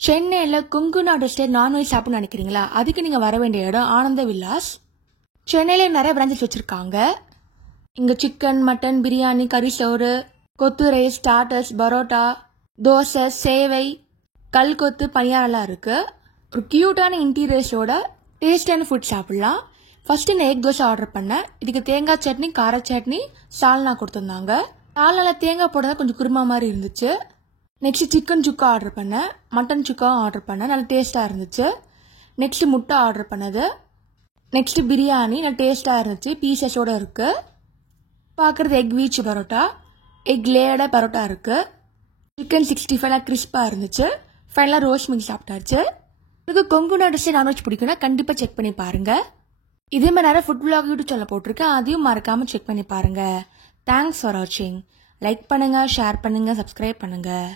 சென்னையில் கொங்கு நாடு style non veg சாப்பிட்ணும்னு நினைக்கிறீங்களா? அதுக்கு நீங்கள் வர வேண்டிய இடம் ஆனந்த விலாஸ். சென்னையில் நிறைய பிரான்ச்சஸ் வச்சுருக்காங்க. இங்கே சிக்கன், மட்டன், பிரியாணி, கறி சோறு, கொத்து ரைஸ், ஸ்டார்டர்ஸ், பரோட்டா, தோசை, சேவை, கல் கொத்து, பனியாரெல்லாம் இருக்குது. ஒரு க்யூட்டான இன்டீரியர்ஸோட டேஸ்டான ஃபுட் சாப்பிட்லாம். ஃபஸ்ட்டு இந்த எக் தோசை ஆர்டர் பண்ணேன். இதுக்கு தேங்காய் சட்னி, கார சட்னி, சால்னா கொடுத்துருந்தாங்க. சால்னாவில் தேங்காய் போட்டதான் கொஞ்சம் குருமா மாதிரி இருந்துச்சு. நெக்ஸ்ட் சிக்கன் சுக்கா ஆர்டர் பண்ணேன். மட்டன் சுக்காவும் ஆர்டர் பண்ணேன். நல்லா டேஸ்ட்டாக இருந்துச்சு. நெக்ஸ்ட் முட்டை ஆர்டர் பண்ணது. நெக்ஸ்ட் பிரியாணி நல்லா டேஸ்ட்டாக இருந்துச்சு. பீசஸோடு இருக்குது. பார்க்குறது எக் வீச் பரோட்டா, எக் லேயர்டாக பரோட்டா இருக்குது. சிக்கன் 65 கிறிஸ்பாக இருந்துச்சு. ஃபைனலாக ரோஸ் மீல் சாப்பிட்டாச்சு. எனக்கு கொங்கு நாடு ஸ்டைல் நான்வெஜ் பிடிக்குன்னா கண்டிப்பாக செக் பண்ணி பாருங்கள். இதே மாதிரி நிறைய ஃபுட் விளாக் யூடியூப் சேனல் போட்டிருக்கேன். அதையும் மறக்காமல் செக் பண்ணி பாருங்கள். தேங்க்ஸ் ஃபார் வாட்சிங். லைக் பண்ணுங்கள், ஷேர் பண்ணுங்கள், சப்ஸ்கிரைப் பண்ணுங்கள்.